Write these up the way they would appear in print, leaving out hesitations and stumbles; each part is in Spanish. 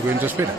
¿Qué viento espera?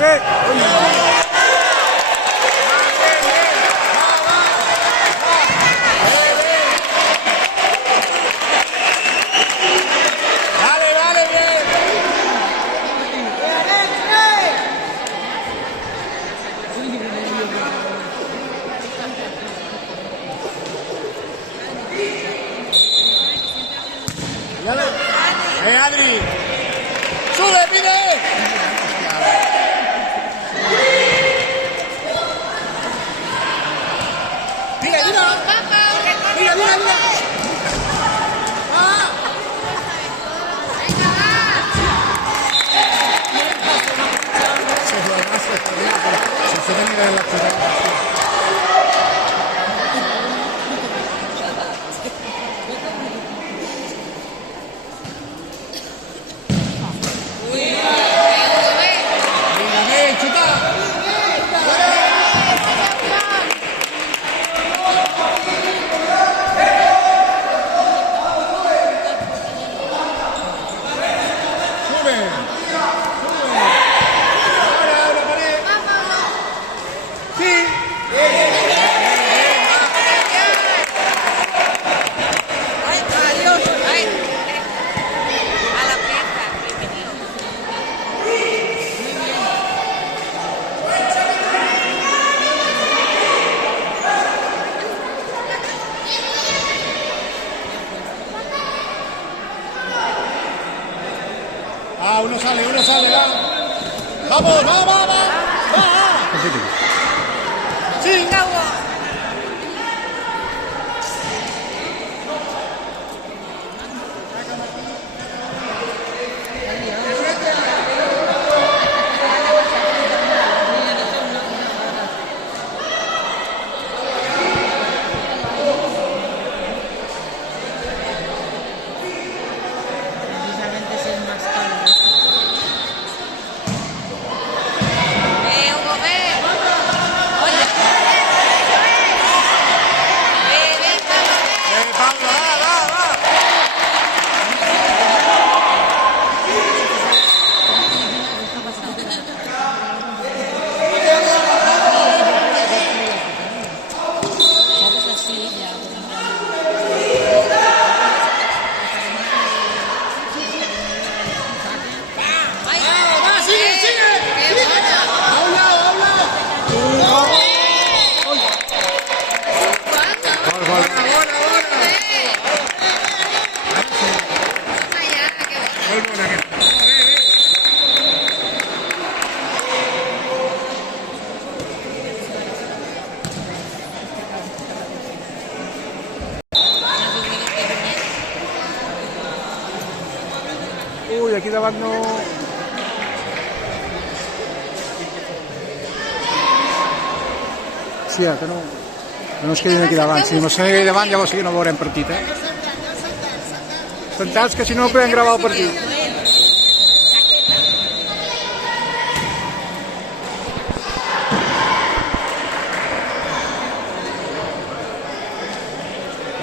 Ve. Vale. Adri! ¡Sube, pide! ¡Tira, tira! ¡Tira, tira, tira! ¡Ah! Se tiene que ver la chica. Uno sale, va. Vamos, va. Sí. Uy, aquí davant no... Sí, que no es quedin aquí davant. Si ens quedin aquí davant, llavors sí que no veurem partit, eh? Sentats, que si no podem gravar el partit.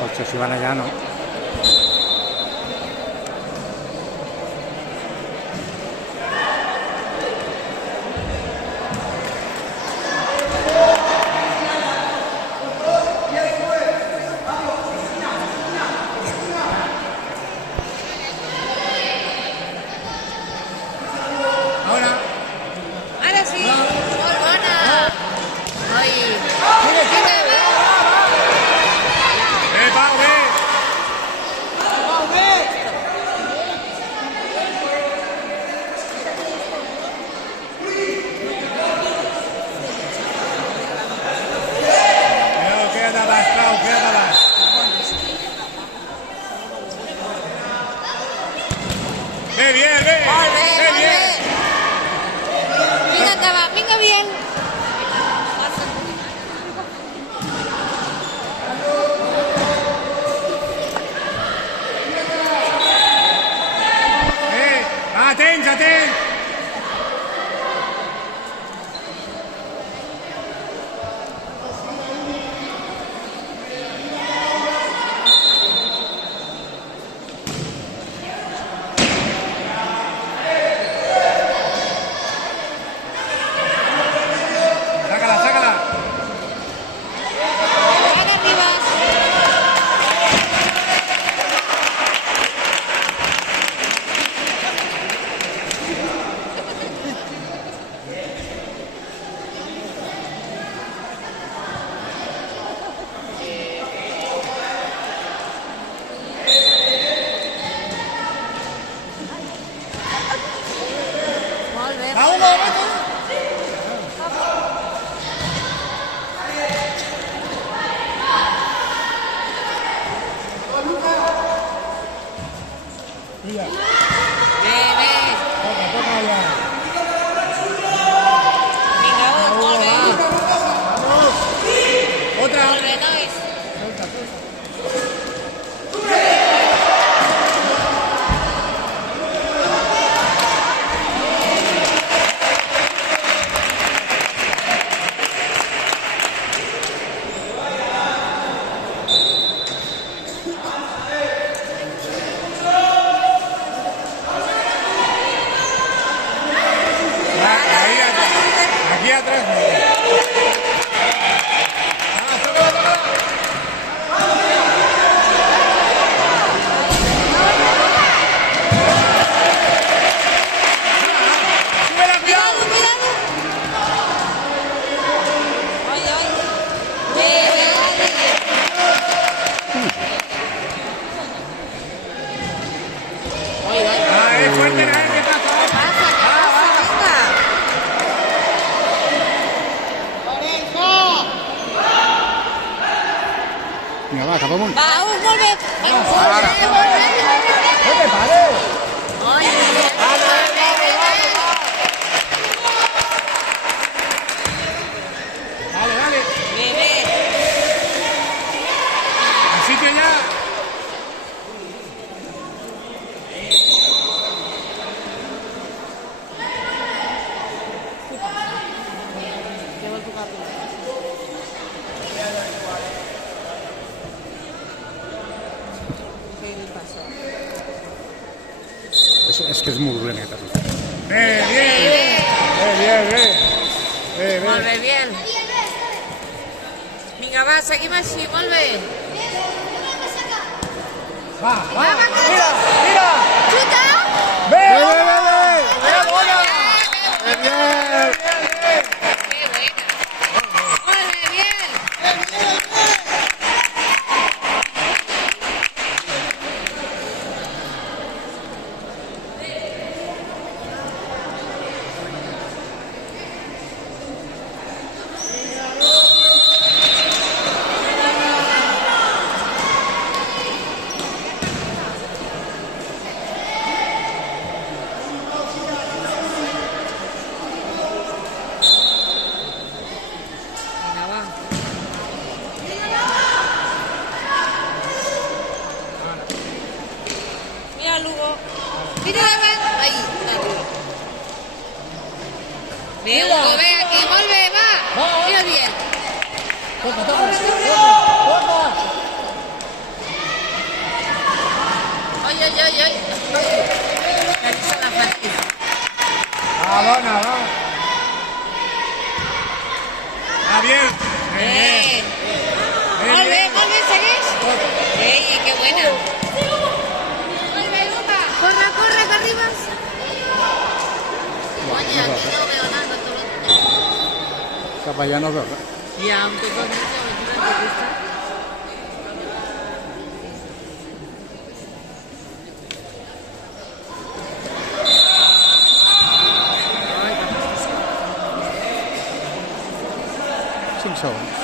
Hòstia, si van allà, no? Vinga, va, cap amunt. Va, molt bé. Ara. Ai, Dale, dale. bé, bé. Al sitio ya. Què vol tocar tu? Què li passa? És que és molt dolent aquest arbitre. Bien, bien. Bien, bien. Bien, Molt bien. bé, bien. Vinga, va, seguim així, molt bé. Va, va. Mira, mira. Xuta! Ve, Bé, bona. bé, bé, Ve, bona. bé. Bien. Qué buena. Molt bé, bien. Vinga, va. Mira, Lugo. Mira, ven. Ahí, ahí. Ve, Hugo, ve aquí. Molt bé, va. Mira bien. Toca, toca. Toca. Ai, ai, ai, ai. Que aquí se la faig. Ah, bona, va. Ah, bien. Bien, bien. Molt bé, segueix. Ei, que buena. Molt bé, Luca. Corre, corre, que arribes. Oye, aquí no veo nada, todo. Cap allà no veu res. Ja, amb tot el mes d'aventura que gusta. Ai, que fàstic. 5 segons.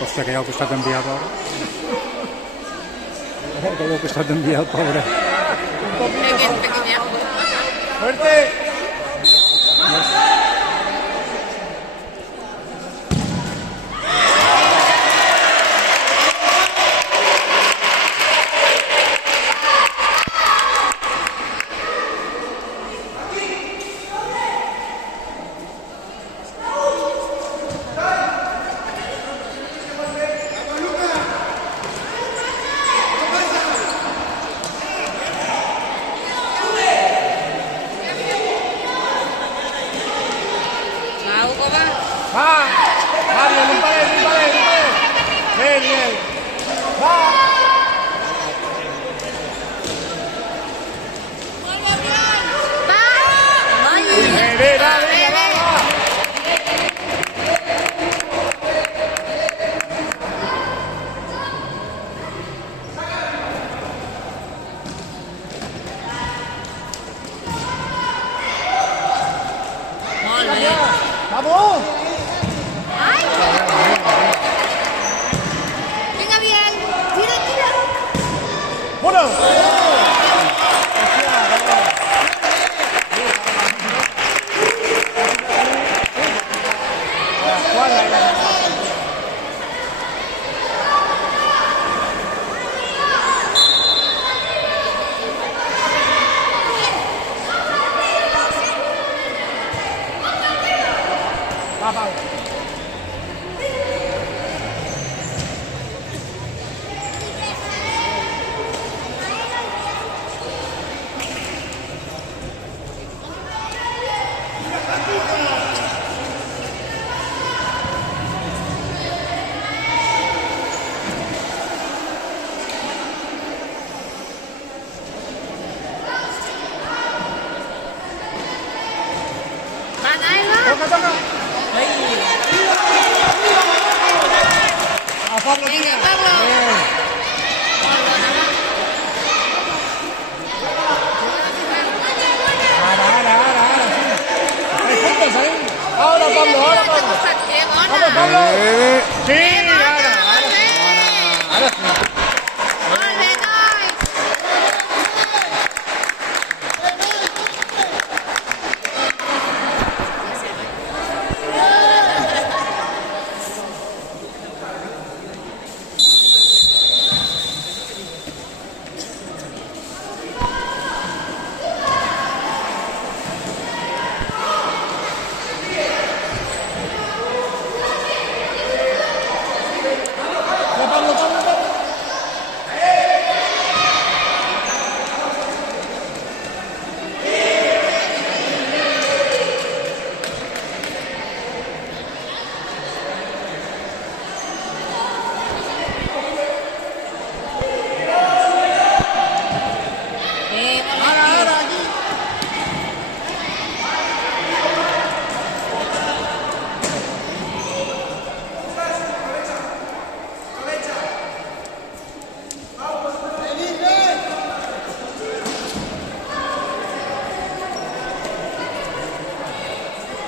Hòstia, que hi ha al costat d'enviar, pobre. Que hi ha al costat d'enviar, el pobre. Pequeña. Fuerte. Va, Hugo, va. Va. Va, bien, un pared, un pared, un pared. Bien, bien. Va. Va. Ai, Bien, bien, va, venga, va, va. Molt bé. Vamos. Vinga, bien. Tira, tira. Bueno. Va, va. Pablo, Venga, tira. Pablo. Sí. Estáis juntos ahí. Ahora, Pablo, ahora, Pablo. ¡Qué Vamos, mona! Pablo. Eh, Sí, ahora. Ahora sí. ¡Ole, guys! Ya, Pablo, Pablo, Pablo. Ahora, aquí.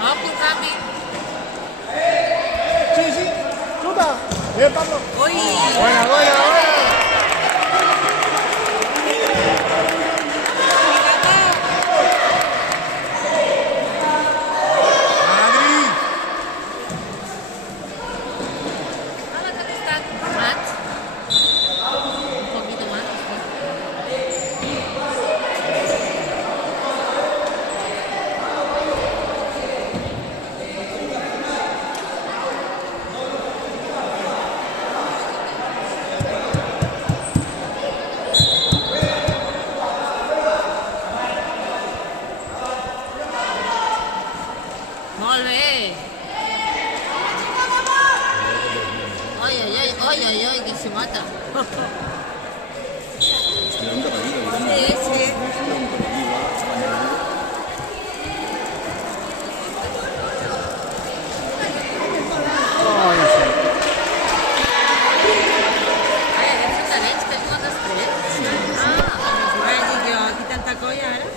Vamos, Cami. Sí, sí. Chuta. Bien, Pablo. ¡Uy! Buena, buena, buena. Madrid. Vamos a estar más. Un poquito más. Molt bé. Ay, ay, ay, ay, ay, ay, que se mata. Sí, sí. oh, no sé. Ai, aquests són nens, tens moltes trets. Ah, Aquí tanta colla ara.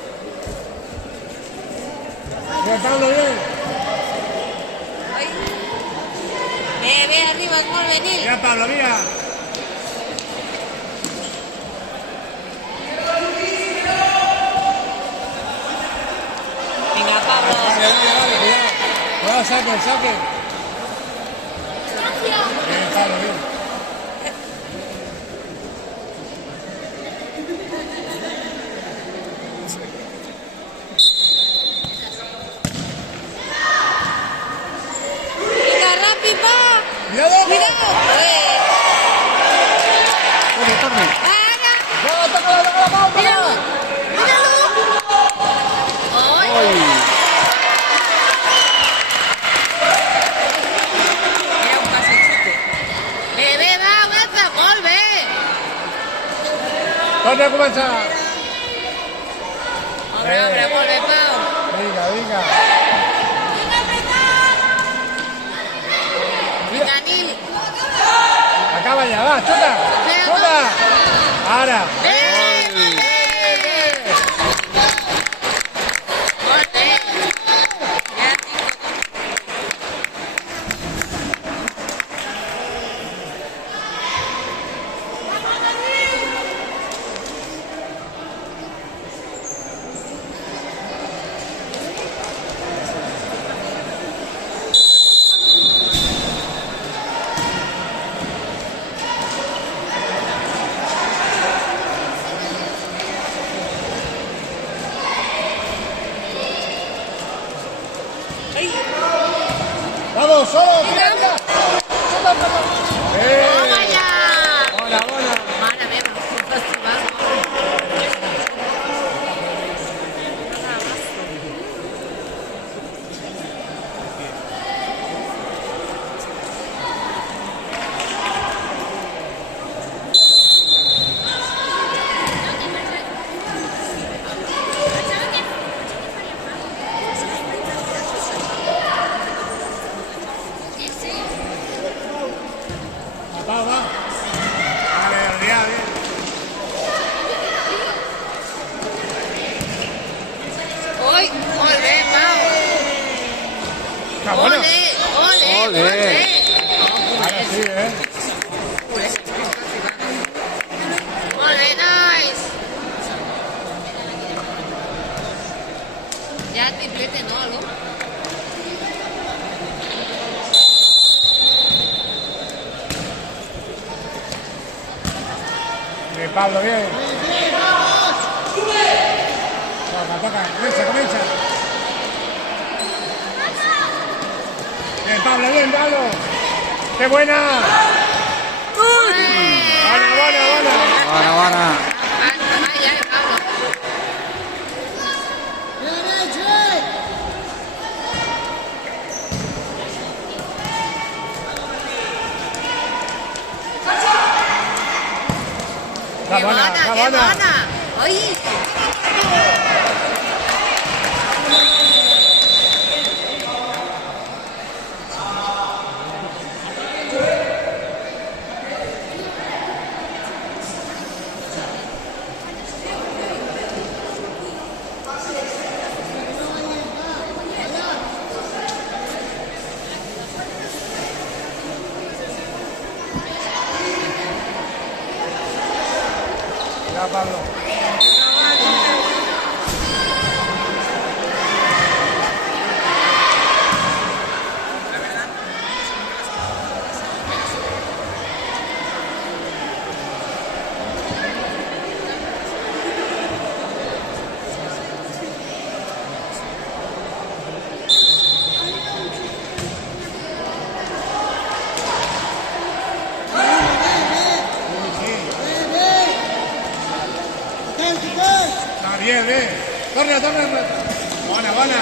Bien, Pablo, bien. ai. Bé, bé, arriba, molt bé, Nil. Mira, Pablo, mira. Vinga, Pablo. Vale, vale, vale, cuidado. Cuidado, saque, saque. Bien, Pablo, bien. Vinga, ràpid, va. Cuidado. Cuidado. Torre, torre. Ara. Tócala, tócala, tócala, Pablo. Míralo. Míralo. Ai. Ay, Era un paso chute. Bé, bé, va, aguanta, molt bé. Torna a començar. Obre, obre, molt bé, Pau. Vinga, vinga. Vinga, Nil. Acaba ja, va, xuta. Xuta. Ara. Bé, molt bé. Molt bé. Ja tinc... Vamos, solo. Mira, Mira. Xuta, Pablo. Toma ja. Bona, bona. Mare meva, quin festival. Ahora sí, ¿eh? Molt bé, nois. Ya triplete, ¿no? ¿Algo? Bien, Pablo, bien. Toca, comienza. Bien, Pablo, bien, Pablo. ¡Qué buena! Buena. Buena. Ya, Pablo. Qué buena. Oye. Ya, Pablo. Está bien. Torna. Buena.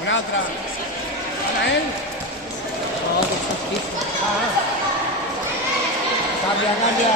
Una otra. ¿Para él? Cambia. Cambia.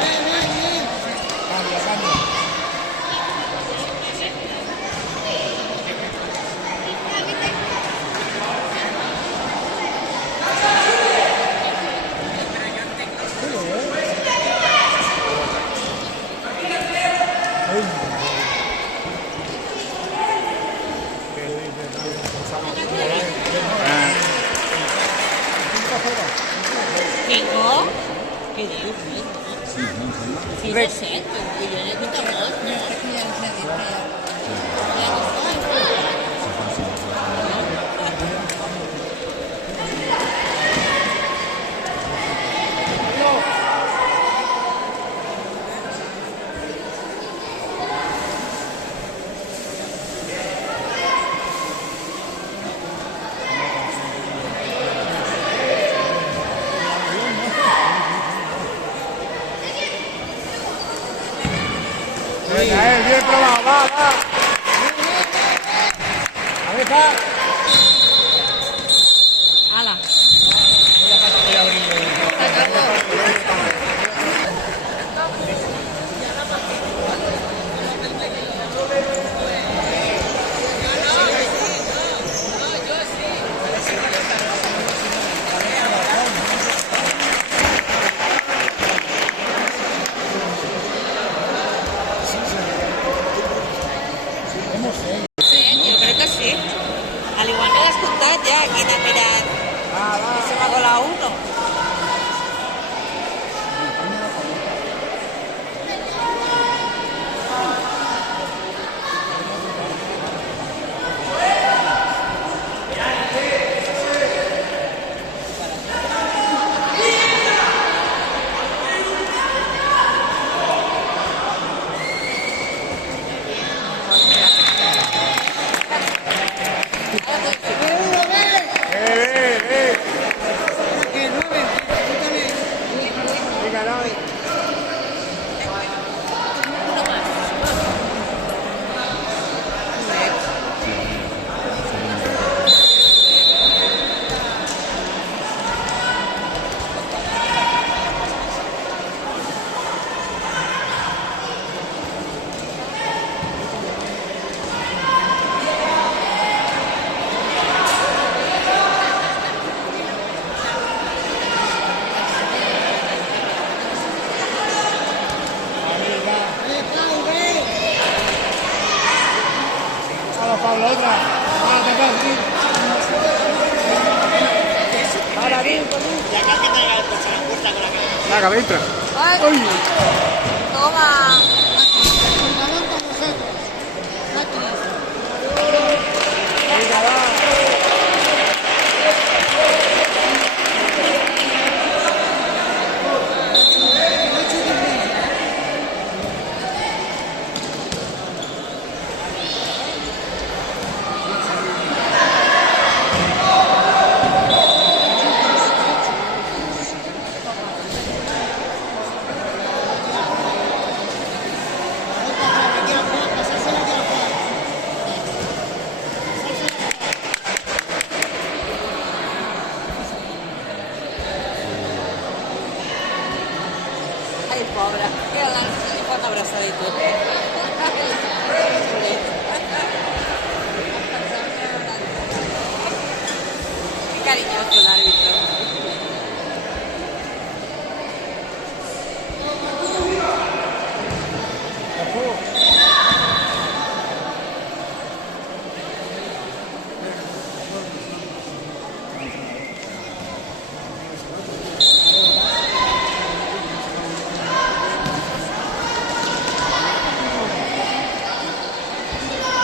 Cinco. ¿Qué dices? Sí, lo sé, que yo le quito dos, ¿no? Venga, bien probado, va. Cabeza. ¡Hala! Yo creo que sí. Al igual que las juntas ya, aquí no mirar. Se me ha colado uno. Bien. Saca, entra. Ay. Uy. Toma. Jugaban con nosotros. Ai, pobra. Que li pot abraçar i tot. Que cariñoso el árbitro.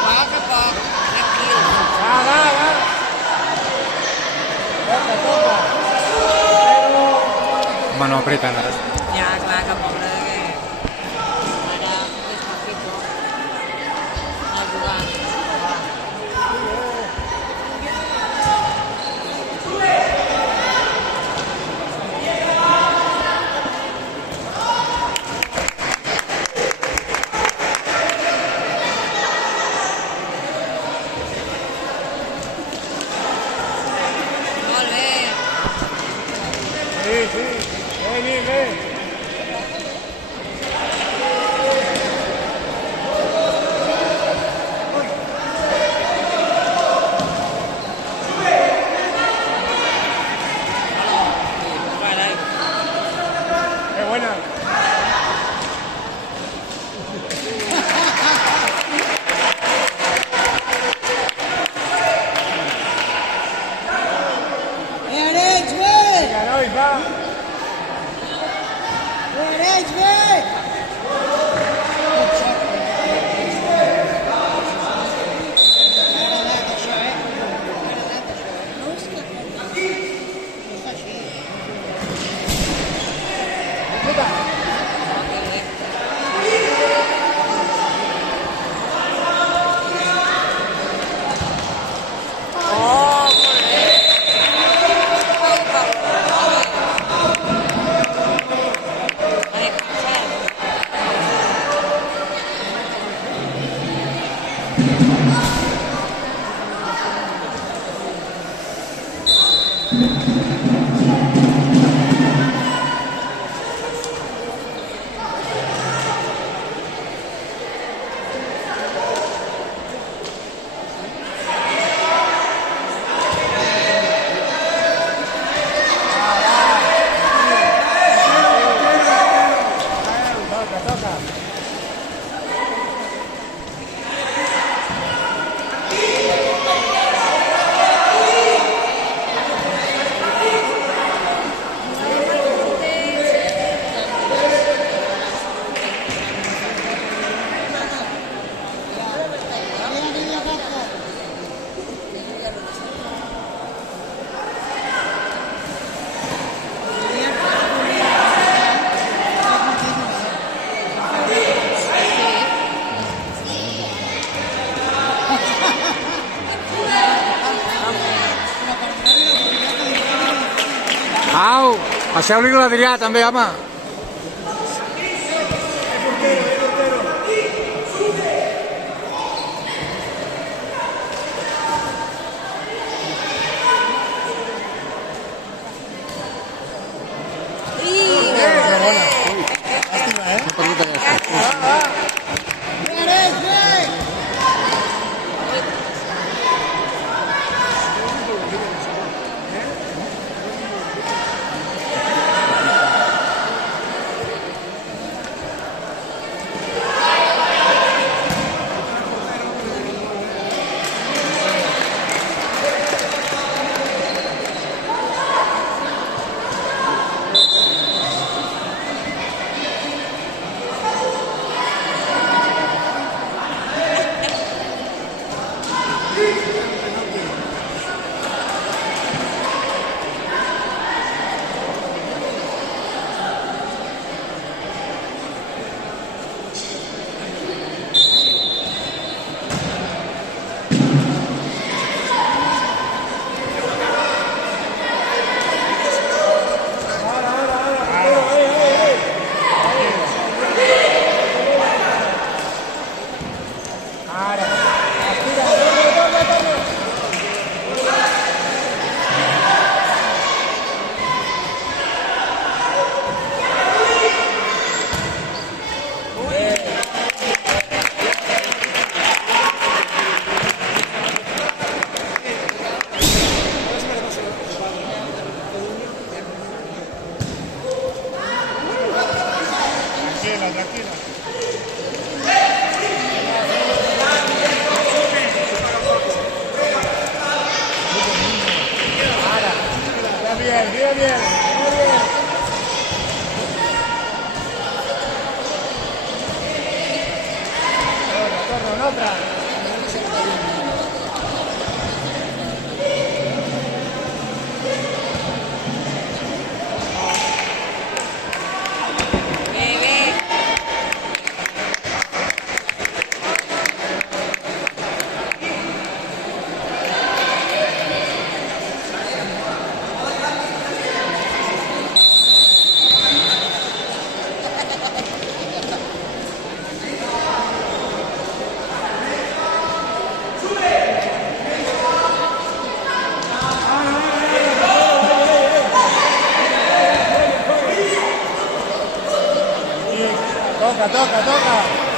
Va, que poc. Tranquil. Va. Toca. Home, no apreta nada. Ja, clar, que pobra que... Ara, despacito. A jugar. Molt bé. Sí. Ven. Qué buena. Eres, güey. Venga, Lois, va. Eres, güey. Oh, molt bé. Pau. A descansar. Toca. Au, passeu-li l'Adrià també, home. bien, bien, bien, bien. Otra, otra. Toca, toca, toca.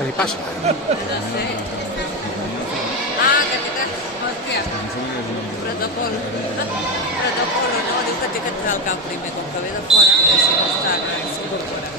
¿Qué le pasa? No sé. Ah, que te caes. Hòstia. Protocolo. Protocolo, no? Diu que té que entrar al camp primer, com que ve de fora, a veure si no està, no s'incorpora.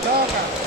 Toca.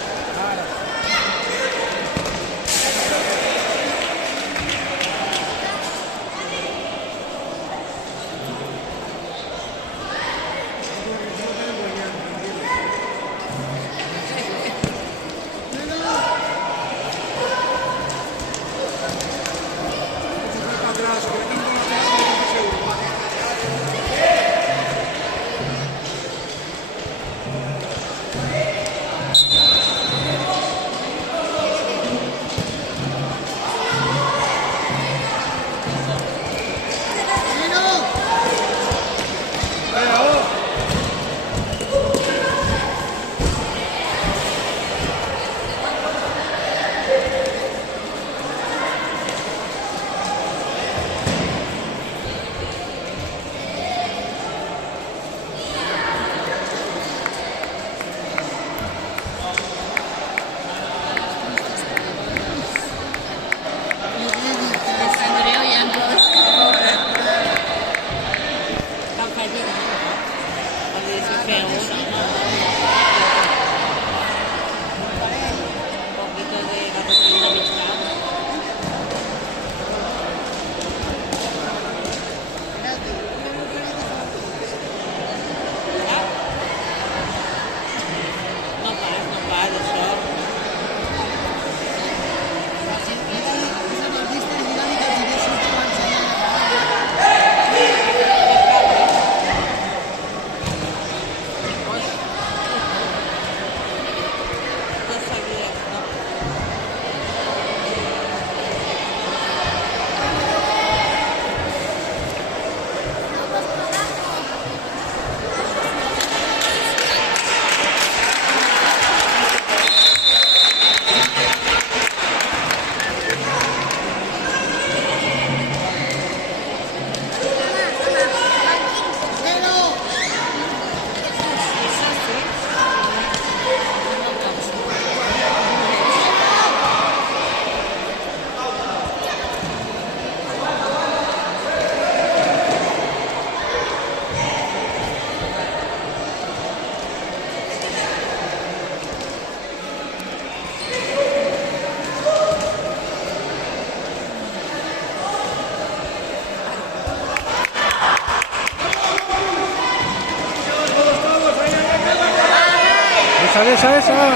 Esa.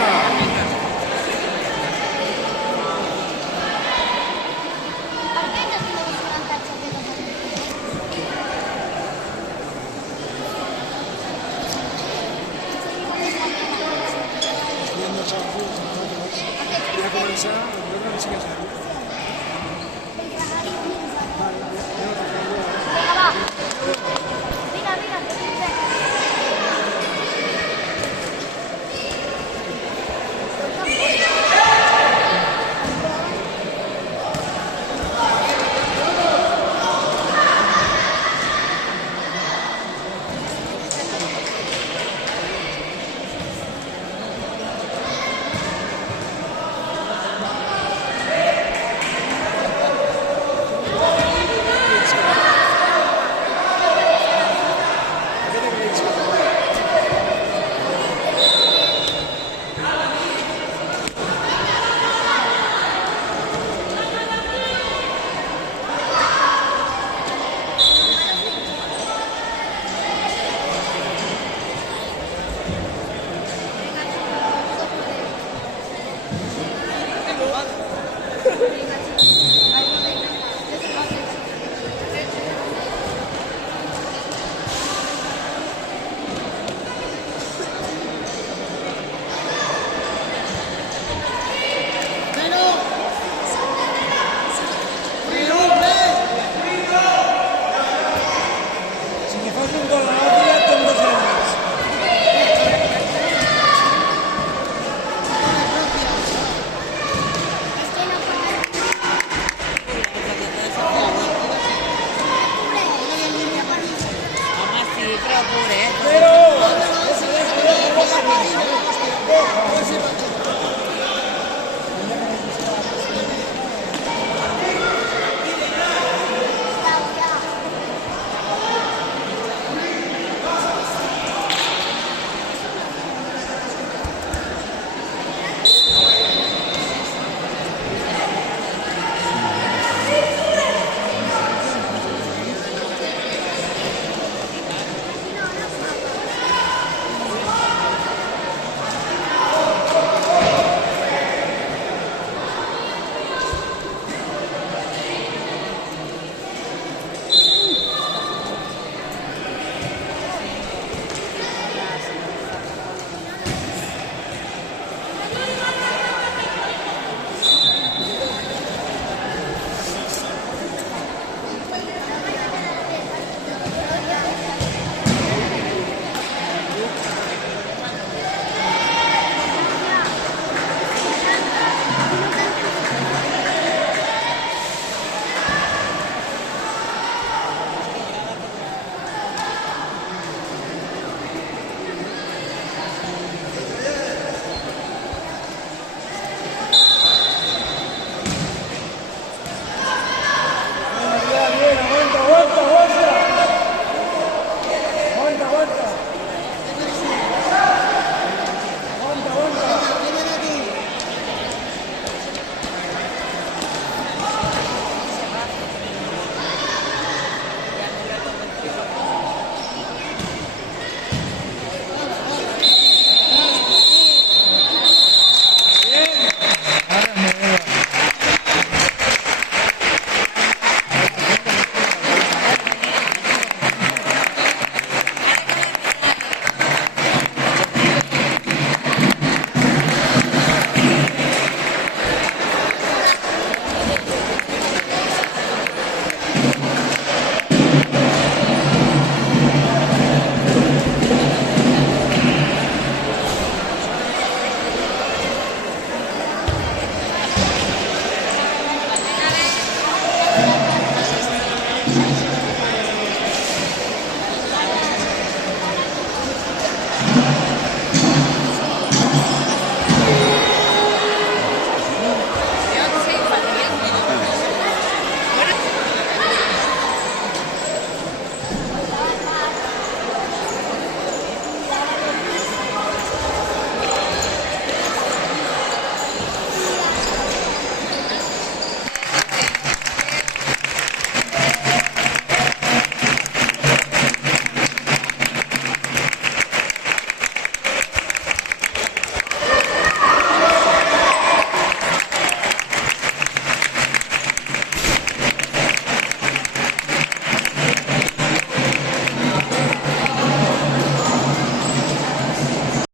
ahí no vamos,